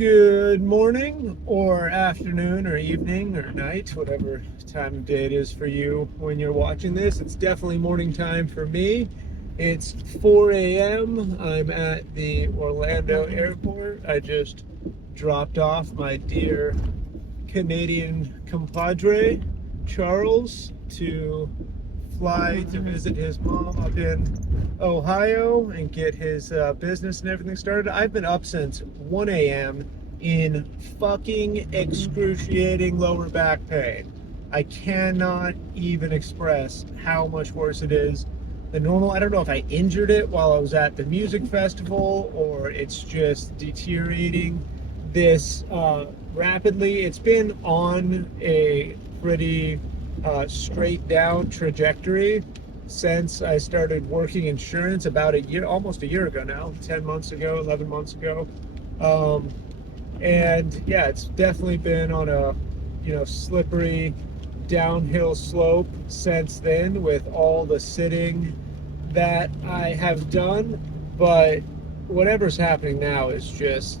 Good morning, or afternoon, or evening, or night, whatever time of day it is for you when you're watching this. It's definitely morning time for me. It's 4 a.m. I'm at the Orlando airport. I just dropped off my dear Canadian compadre, Charles, to fly to visit his mom up in Ohio and get his business and everything started. I've been up since 1 a.m. in fucking excruciating lower back pain. I cannot even express how much worse it is than normal. I don't know if I injured it while I was at the music festival or it's just deteriorating this rapidly. It's been on a pretty straight down trajectory since I started working insurance about a year, almost a year ago now, 10 months ago, 11 months ago. And yeah, it's definitely been on a, slippery downhill slope since then with all the sitting that I have done. But whatever's happening now is just,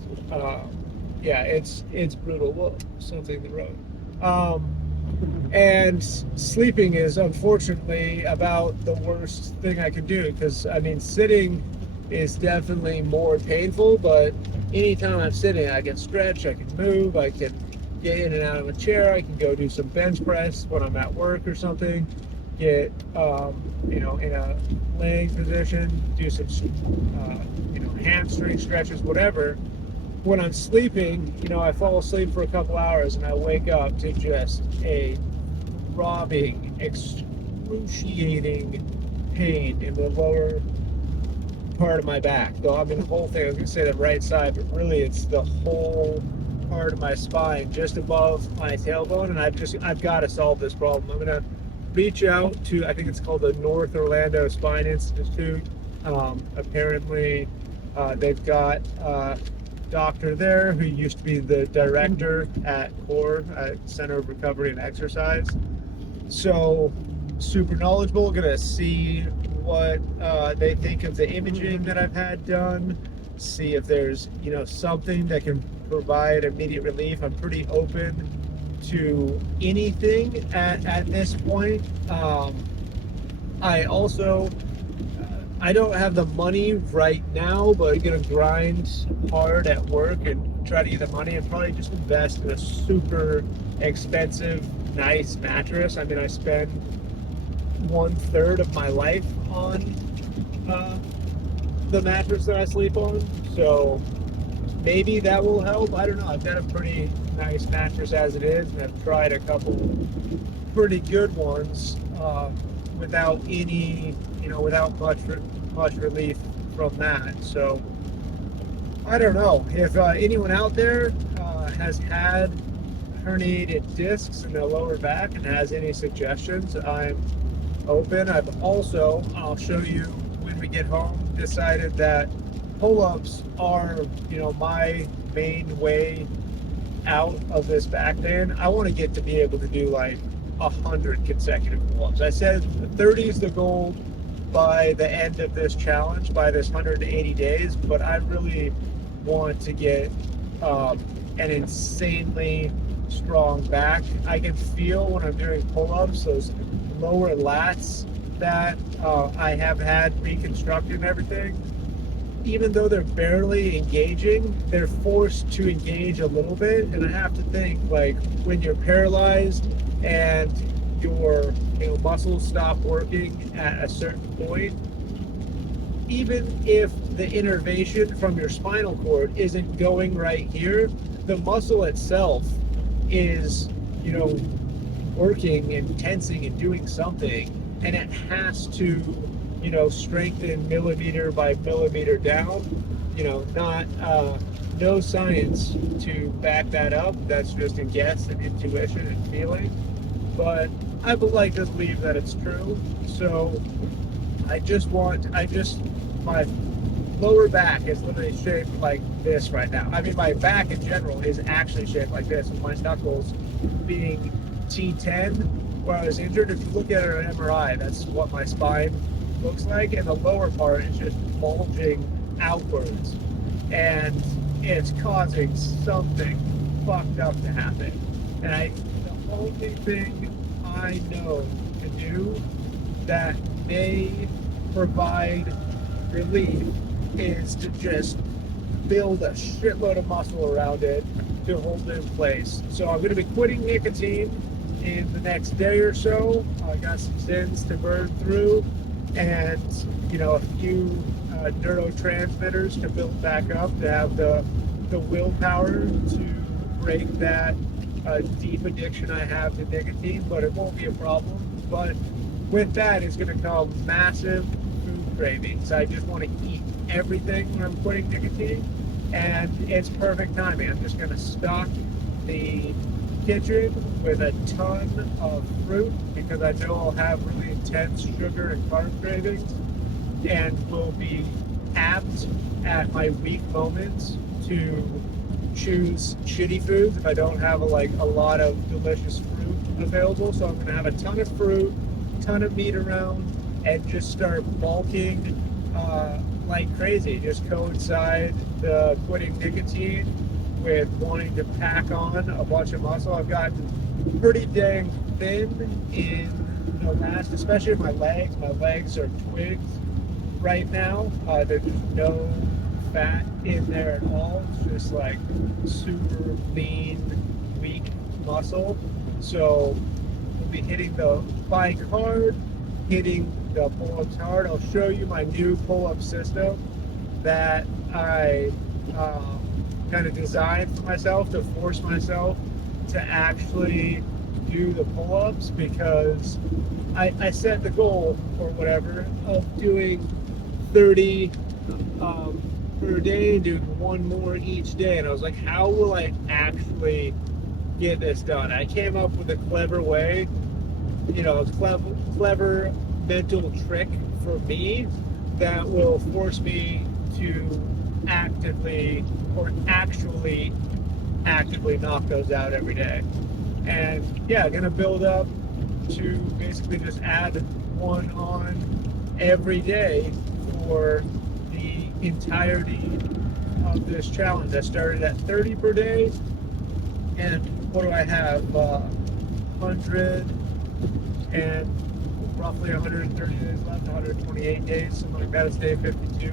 yeah, it's brutal. Whoa, something in the road. And sleeping is unfortunately about the worst thing I can do because, sitting is definitely more painful, but anytime I'm sitting, I can stretch, I can move, I can get in and out of a chair, I can go do some bench press when I'm at work or something, get, in a laying position, do some, hamstring stretches, whatever. When I'm sleeping, I fall asleep for a couple hours and I wake up to just a throbbing, excruciating pain in the lower part of my back. Though, the whole thing, I was going to say the right side, but really it's the whole part of my spine just above my tailbone, and I've got to solve this problem. I'm going to reach out to, I think it's called the North Orlando Spine Institute. Apparently, they've got doctor there who used to be the director at CORE, Center of Recovery and Exercise. So super knowledgeable. Gonna see what they think of the imaging that I've had done. See if there's something that can provide immediate relief. I'm pretty open to anything at this point. I also I don't have the money right now, but I'm gonna grind hard at work and try to get the money and probably just invest in a super expensive, nice mattress. I spend 1/3 of my life on the mattress that I sleep on, so maybe that will help. I don't know. I've got a pretty nice mattress as it is, and I've tried a couple pretty good ones without any, without much relief from that. So I don't know if anyone out there has had herniated discs in the lower back and has any suggestions. I'm open. I'll show you when we get home, decided that pull-ups are, my main way out of this back pain. I want to get to be able to do like 100 consecutive pull-ups. I said 30 is the goal by the end of this challenge, by this 180 days, but I really want to get an insanely strong back. I can feel when I'm doing pull-ups, those lower lats that I have had reconstructed and everything, even though they're barely engaging, they're forced to engage a little bit. And I have to think, like, when you're paralyzed and your muscles stop working at a certain point, even if the innervation from your spinal cord isn't going right here, the muscle itself is, working and tensing and doing something, and it has to, strengthen millimeter by millimeter down. Not no science to back that up. That's just a guess and intuition and feeling. But I would like to believe that it's true. So my lower back is literally shaped like this right now. My back in general is actually shaped like this, with my knuckles being T10 where I was injured. If you look at it on MRI, that's what my spine looks like, and the lower part is just bulging outwards. And it's causing something fucked up to happen. And the only thing I know to do that may provide relief is to just build a shitload of muscle around it to hold it in place. So I'm going to be quitting nicotine in the next day or so. I got some sins to burn through, and a few neurotransmitters to build back up to have the willpower to break that deep addiction I have to nicotine. But it won't be a problem. But with that is going to come massive food cravings. I just want to eat everything when I'm quitting nicotine, and it's perfect timing. I'm just going to stock the kitchen with a ton of fruit because I know I'll have really intense sugar and carb cravings, and will be apt at my weak moments to choose shitty foods if I don't have a lot of delicious fruit available. So I'm going to have a ton of fruit, ton of meat around, and just start bulking like crazy. Just coincide the quitting nicotine with wanting to pack on a bunch of muscle. I've gotten pretty dang thin in the last, especially my legs. My legs are twigs right now. There's no fat in there at all. It's just like super lean, weak muscle. So we'll be hitting the bike hard, hitting the pull-ups hard. I'll show you my new pull-up system that I kind of designed for myself to force myself to actually do the pull-ups, because I set the goal or whatever of doing 30 per day and doing one more each day, and I was like, how will I actually get this done? I came up with a clever way, a clever mental trick for me that will force me to actively knock those out every day. And yeah, gonna build up to basically just add one on every day for the entirety of this challenge. I started at 30 per day, and what do I have? 100 and roughly 130 days left, 128 days, something like that. It's day 52.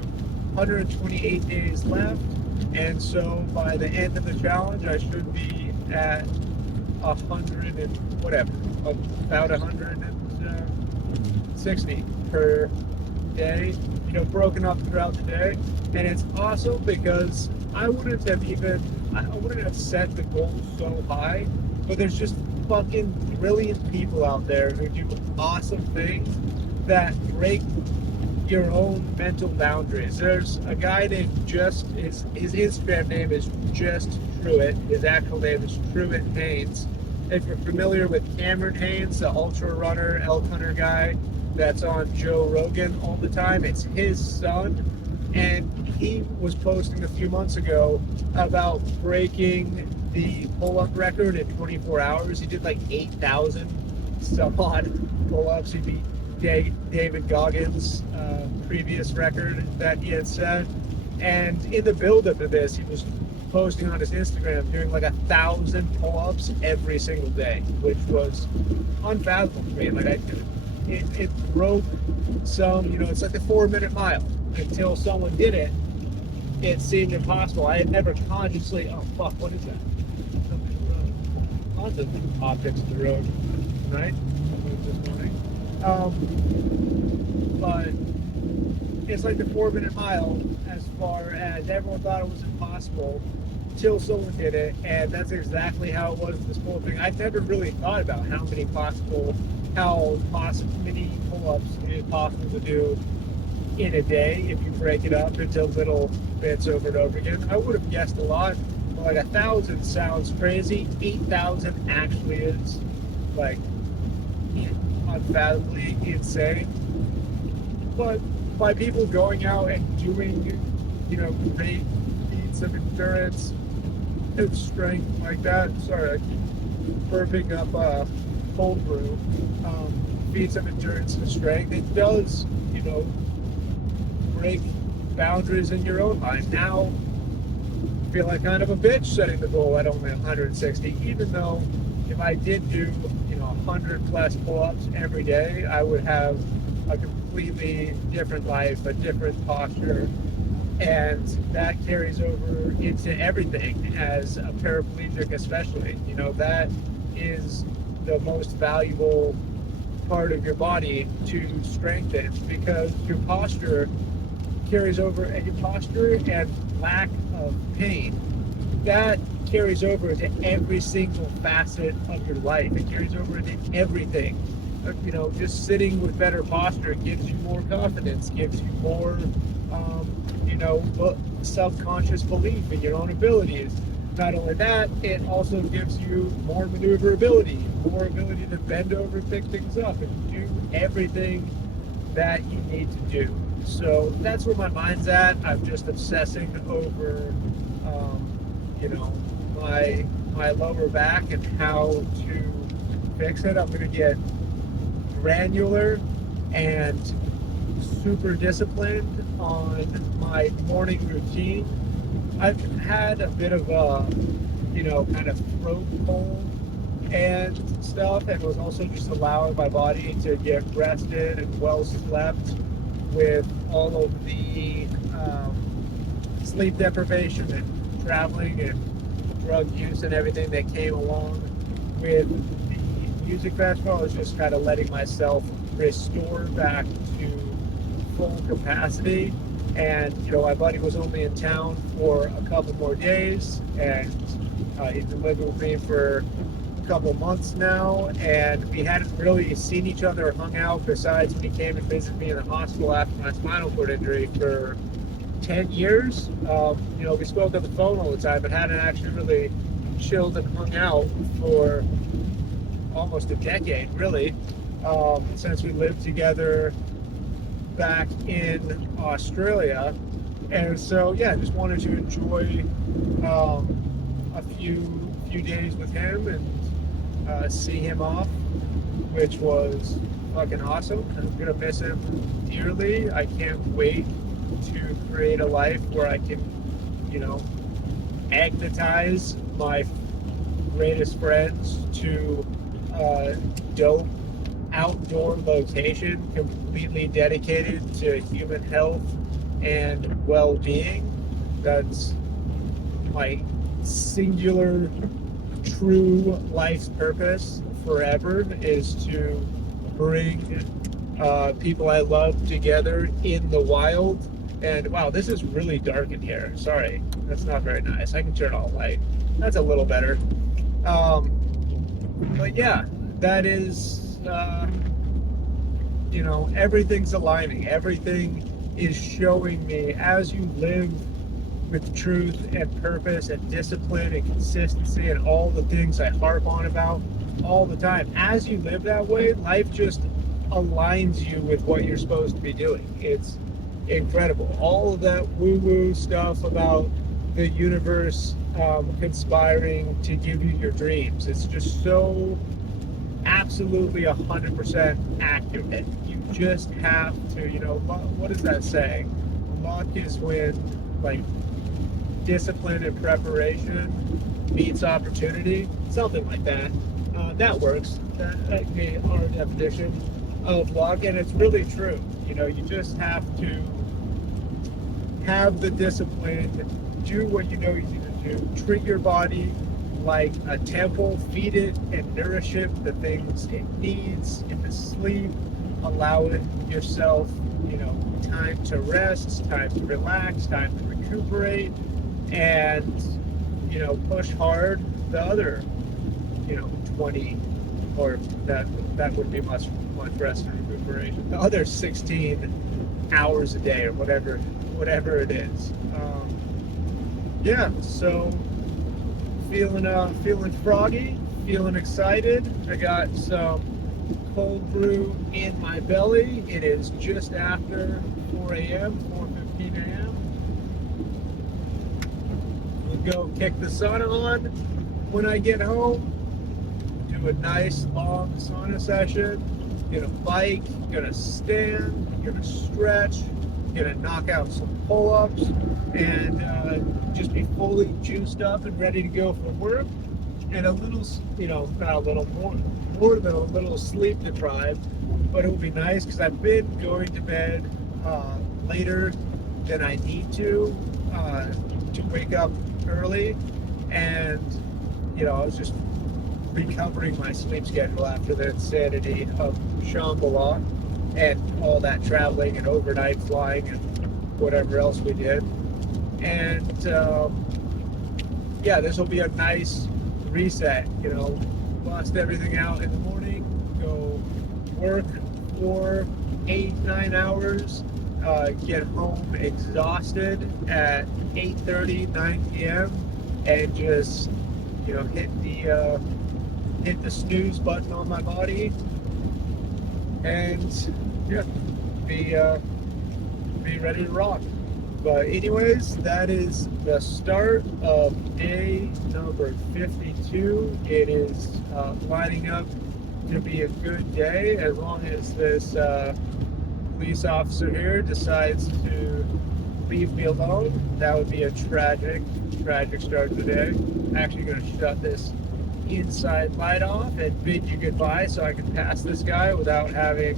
128 days left, and so by the end of the challenge, I should be at 100 and whatever, about 160 per day, broken up throughout the day. And it's awesome because I wouldn't have set the goal so high, but there's just fucking brilliant people out there who do awesome things that break your own mental boundaries. There's a guy named his Instagram name is Just Truett. His actual name is Truett Haynes. If you're familiar with Cameron Haynes, the ultra runner, elk hunter guy that's on Joe Rogan all the time, it's his son. And he was posting a few months ago about breaking the pull-up record in 24 hours. He did like 8,000 some odd pull-ups. He beat David Goggins' previous record that he had set. And in the build-up to this, he was posting on his Instagram doing like 1,000 pull-ups every single day, which was unfathomable for me. Like it broke some, it's like the 4-minute mile. Until someone did it, it seemed impossible. I had never consciously, oh fuck, what is that? Lots of objects in the road, right? This morning. But it's like the 4-minute mile, as far as everyone thought it was impossible till someone did it, and that's exactly how it was with this whole thing. I'd never really thought about how many pull-ups it is possible to do in a day if you break it up into little bits over and over again. I would have guessed a lot. Like 1,000 sounds crazy. 8,000 actually is like unfathomably insane. But by people going out and doing, great feats of endurance and strength like that. Sorry, I keep burping up cold brew. Feats of endurance and strength. It does, break boundaries in your own mind. Now feel like kind of a bitch setting the goal at only 160, even though if I did do, 100 plus pull-ups every day, I would have a completely different life, a different posture, and that carries over into everything as a paraplegic, especially. That is the most valuable part of your body to strengthen, because your posture carries over, and your posture and lack of pain, that carries over into every single facet of your life. It carries over into everything. Just sitting with better posture gives you more confidence, gives you more, subconscious belief in your own abilities. Not only that, it also gives you more maneuverability, more ability to bend over, pick things up, and do everything that you need to do. So that's where my mind's at. I'm just obsessing over, my lower back and how to fix it. I'm going to get granular and super disciplined on my morning routine. I've had a bit of a, kind of throat cold and stuff, and was also just allowing my body to get rested and well slept with all of the sleep deprivation and traveling and drug use and everything that came along with the music festival. I was just kind of letting myself restore back to full capacity. And my buddy was only in town for a couple more days, and he's been living with me for a couple months now, and we hadn't really seen each other or hung out besides when he came and visited me in the hospital after my spinal cord injury for 10 years. We spoke on the phone all the time, but hadn't actually really chilled and hung out for almost a decade, really, since we lived together back in Australia. And so just wanted to enjoy a few days with him and see him off, which was fucking awesome. I'm gonna miss him dearly. I can't wait to create a life where I can magnetize my greatest friends to a dope outdoor location completely dedicated to human health and well-being. That's my singular true life's purpose forever, is to bring people I love together in the wild. And wow, this is really dark in here. Sorry, that's not very nice. I can turn on the light. That's a little better. But yeah, that is everything's aligning. Everything is showing me, as you live with truth and purpose and discipline and consistency and all the things I harp on about all the time, as you live that way, life just aligns you with what you're supposed to be doing. It's incredible. All of that woo-woo stuff about the universe conspiring to give you your dreams, it's just so absolutely 100% accurate. You just have to, what is that saying? Luck is when, discipline and preparation meets opportunity, something like that. That works. That can be our definition of luck, and it's really true. You just have to have the discipline, do what you know you need to do, treat your body like a temple, feed it and nourish it the things it needs. If it's sleep, allow it yourself, time to rest, time to relax, time to recuperate, and, push hard the other, 20, or that would be much rest and recuperation, the other 16 hours a day or whatever it is. So feeling froggy, feeling excited. I got some cold brew in my belly. It is just after 4 a.m., 4:15 a.m. We'll go kick the sauna on when I get home. Do a nice long sauna session. Gonna bike, gonna stand, gonna stretch, gonna knock out some pull-ups, and just be fully juiced up and ready to go for work. And a little, not a little more than a little sleep deprived, but it will be nice because I've been going to bed later than I need to wake up early, and I was just recovering my sleep schedule after the insanity of Shambhala and all that traveling and overnight flying and whatever else we did. And this will be a nice reset, bust everything out in the morning, go work for 8-9 hours, get home exhausted at 8:30, 9 p.m. and just hit the snooze button on my body, and be ready to rock. But anyways, that is the start of day number 52. It is lining up to be a good day, as long as this police officer here decides to leave me alone. That would be a tragic start to the day. I'm actually going to shut this inside light off and bid you goodbye so I can pass this guy without having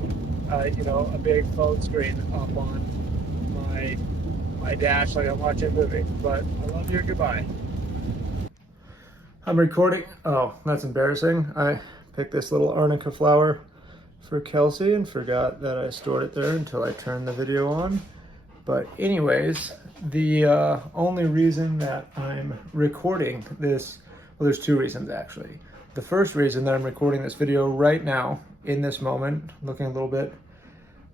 a big phone screen up on my dash like I'm watching a movie. But I love you, goodbye. I'm recording. Oh, that's embarrassing. I picked this little arnica flower for Kelsey and forgot that I stored it there until I turned the video on. But anyways, the only reason that I'm recording this, well, there's two reasons actually. The first reason that I'm recording this video right now, in this moment, looking a little bit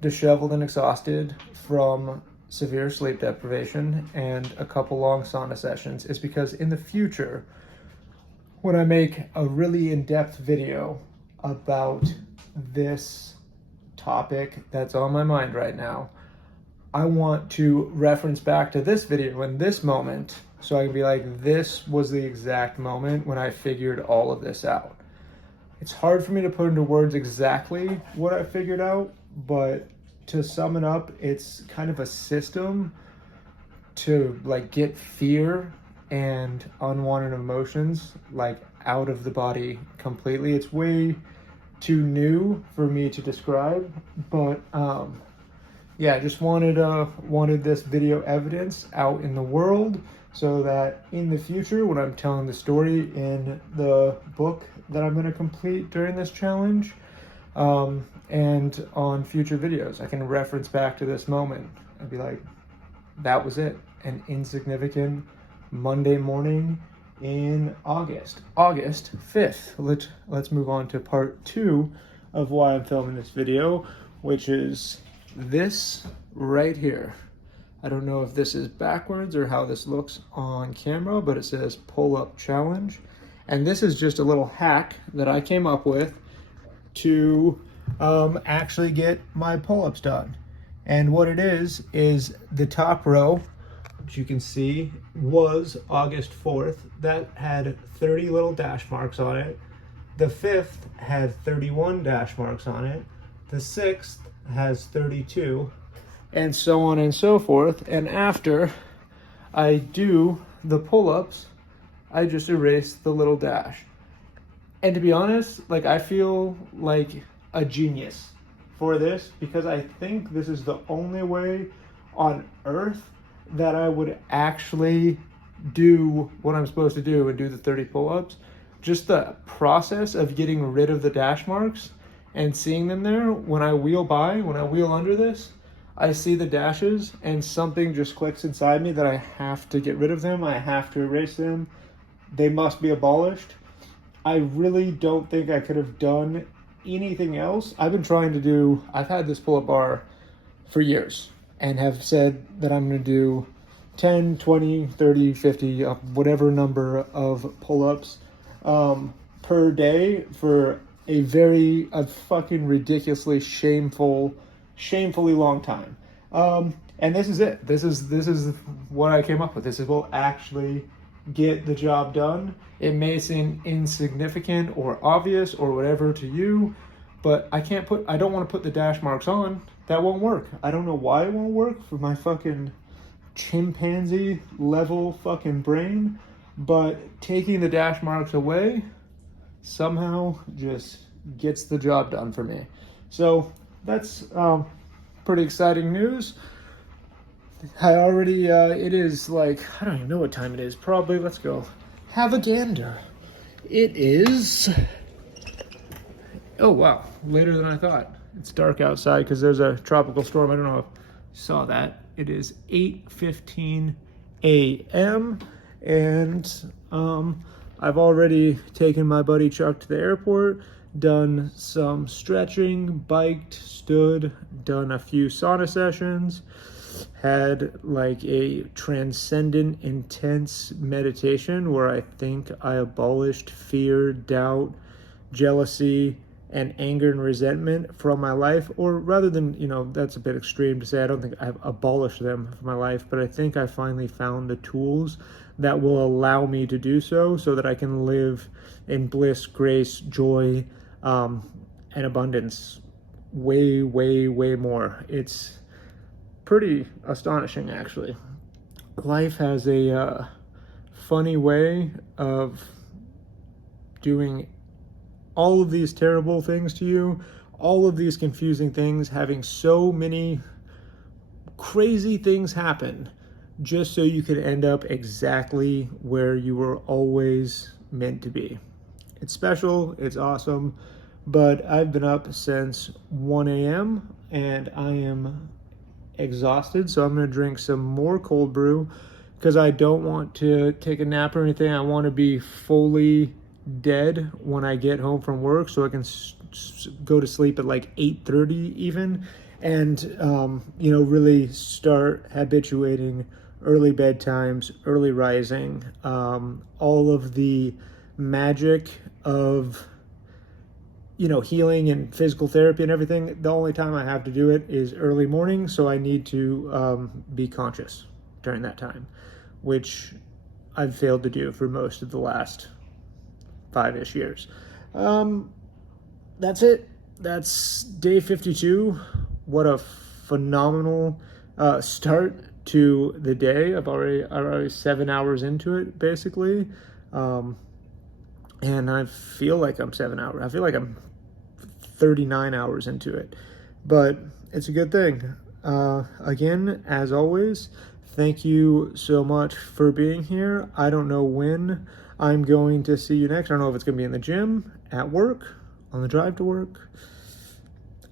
disheveled and exhausted from severe sleep deprivation and a couple long sauna sessions, is because in the future, when I make a really in-depth video about this topic that's on my mind right now, I want to reference back to this video in this moment, so I can be like, this was the exact moment when I figured all of this out. It's hard for me to put into words exactly what I figured out, but to sum it up, it's kind of a system to get fear and unwanted emotions out of the body completely. It's way too new for me to describe, but I just wanted this video evidence out in the world so that in the future, when I'm telling the story in the book that I'm going to complete during this challenge, and on future videos, I can reference back to this moment and be like, that was it. An insignificant Monday morning in August 5th. Let's move on to part 2 of why I'm filming this video, which is this right here. I don't know if this is backwards or how this looks on camera, but it says pull-up challenge. And this is just a little hack that I came up with to actually get my pull-ups done. And what it is the top row, which you can see was August 4th. That had 30 little dash marks on it. The 5th had 31 dash marks on it. The 6th has 32, and so on and so forth. And after I do the pull-ups, I just erase the little dash. And to be honest, I feel like a genius for this, because I think this is the only way on earth that I would actually do what I'm supposed to do and do the 30 pull-ups. Just the process of getting rid of the dash marks and seeing them there, when I wheel under this, I see the dashes and something just clicks inside me that I have to get rid of them. I have to erase them. They must be abolished. I really don't think I could have done anything else. I've had this pull-up bar for years and have said that I'm going to do 10, 20, 30, 50, whatever number of pull-ups per day for a fucking ridiculously shamefully long time. And this is it. This is what I came up with. This will actually get the job done. It may seem insignificant or obvious or whatever to you, but I don't want to put the dash marks on. That won't work. I don't know why it won't work for my fucking chimpanzee level fucking brain, but taking the dash marks away somehow just gets the job done for me. So that's pretty exciting news. I already, it is like, I don't even know what time it is. Probably, let's go have a gander. It is, oh wow, later than I thought. It's dark outside because there's a tropical storm. I don't know if you saw that. It is 8:15 a.m. and I've already taken my buddy Chuck to the airport, done some stretching, biked, stood, done a few sauna sessions, had like a transcendent, intense meditation where I think I abolished fear, doubt, jealousy, and anger and resentment from my life. Or rather than, that's a bit extreme to say, I don't think I've abolished them from my life, but I think I finally found the tools that will allow me to do so that I can live in bliss, grace, joy, and abundance way, way, way more. It's pretty astonishing, actually. Life has a funny way of doing all of these terrible things to you, all of these confusing things, having so many crazy things happen just so you could end up exactly where you were always meant to be. It's special, it's awesome, but I've been up since 1 a.m. and I am exhausted, so I'm going to drink some more cold brew because I don't want to take a nap or anything. I want to be fully dead when I get home from work so I can go to sleep at like 8:30 even, and really start habituating early bedtimes, early rising, all of the magic of healing and physical therapy and everything. The only time I have to do it is early morning, so I need to be conscious during that time, which I've failed to do for most of the last 5-ish years. That's it. That's day 52. What a phenomenal start to the day. I'm already 7 hours into it, basically. And I feel like I'm 7 hours. I feel like I'm 39 hours into it. But it's a good thing. Again, as always, thank you so much for being here. I don't know when I'm going to see you next. I don't know if it's going to be in the gym, at work, on the drive to work.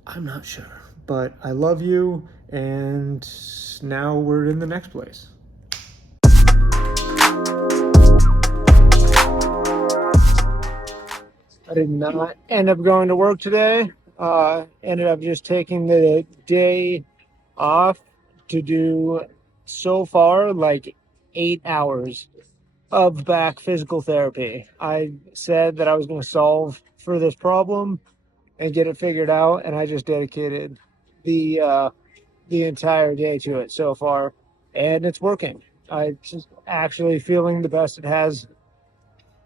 I'm not sure. But I love you, and now we're in the next place. I did not end up going to work today. Ended up just taking the day off to do so far like 8 hours of back physical therapy. I said that I was going to solve for this problem and get it figured out, and I just dedicated the entire day to it so far, and it's working. I'm just actually feeling the best it has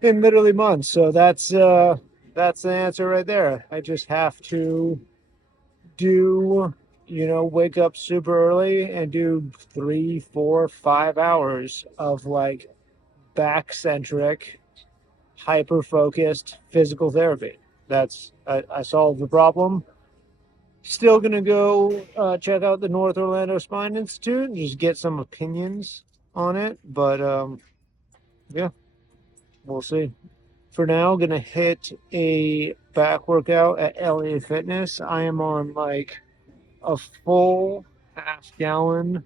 in literally months. So that's the answer right there. I just have to wake up super early and do 3, 4, 5 hours of like back-centric, hyper-focused physical therapy. I solved the problem. Still gonna go check out the North Orlando Spine Institute and just get some opinions on it. But yeah, we'll see. For now, gonna hit a back workout at LA Fitness. I am on like a full half gallon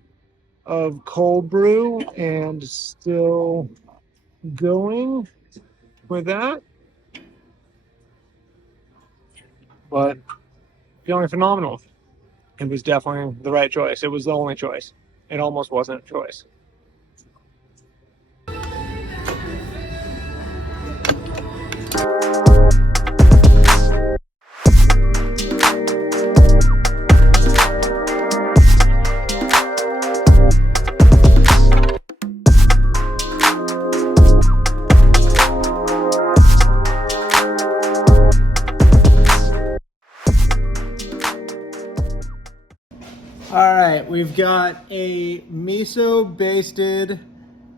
of cold brew and still going with that. But feeling phenomenal. It was definitely the right choice. It was the only choice. It almost wasn't a choice. All right, right, we've got a miso basted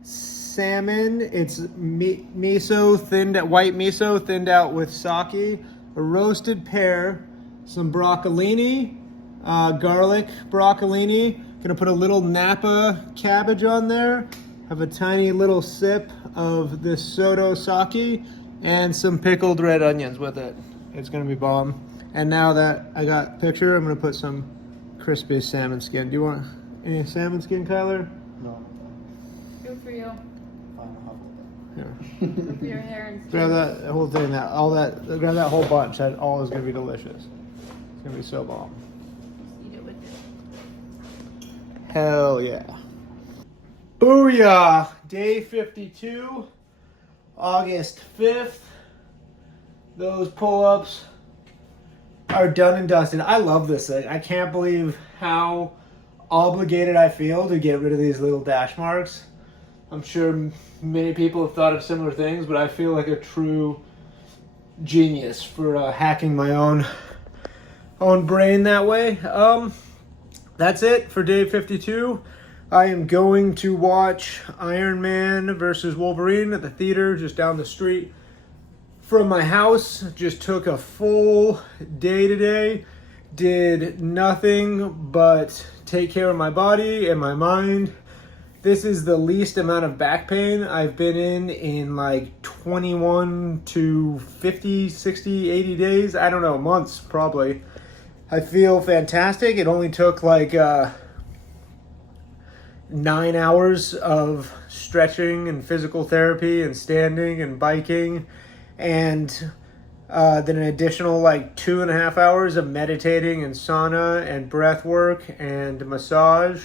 salmon. It's miso thinned out, white miso thinned out with sake, a roasted pear, some broccolini, garlic broccolini. Gonna put a little Napa cabbage on there. Have a tiny little sip of this Soto sake and some pickled red onions with it. It's gonna be bomb. And now that I got picture, I'm gonna put some crispy salmon skin. Do you want any salmon skin, Kyler? No. Good for you. Here. Good for your hair and skin. Grab that whole thing, grab that whole bunch. That all is gonna be delicious. It's gonna be so bomb. Just eat it with it. Hell yeah. Booyah! Day 52, August 5th. Those pull-ups are done and dusted. I love this thing. I can't believe how obligated I feel to get rid of these little dash marks. I'm sure many people have thought of similar things, but I feel like a true genius for hacking my own brain that way. That's it for day 52. I am going to watch Iron Man versus Wolverine at the theater just down the street from my house. Just took a full day today. Did nothing but take care of my body and my mind. This is the least amount of back pain I've been in like 21 to 50, 60, 80 days. I don't know, months probably. I feel fantastic. It only took like 9 hours of stretching and physical therapy and standing and biking, and then an additional like 2.5 hours of meditating and sauna and breath work and massage.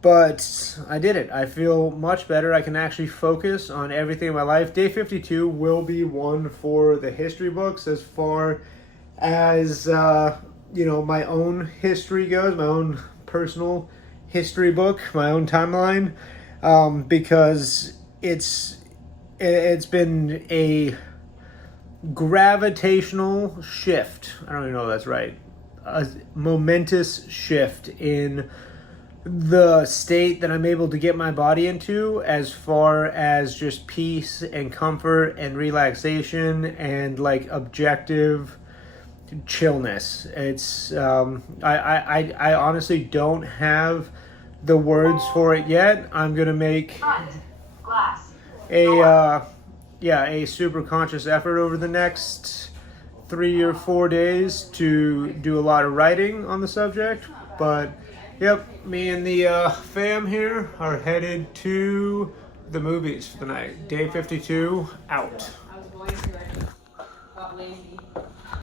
But I did it. I feel much better. I can actually focus on everything in my life. Day 52 will be one for the history books as far as my own history goes, my own personal history book, my own timeline, because it's been a gravitational shift. I don't even know if that's right. A momentous shift in the state that I'm able to get my body into as far as just peace and comfort and relaxation and like objective chillness. It's I honestly don't have the words for it yet. I'm gonna make a super conscious effort over the next 3 or 4 days to do a lot of writing on the subject. But yep, me and the fam here are headed to the movies for the night. Day 52 out. I was going to, I just got lazy.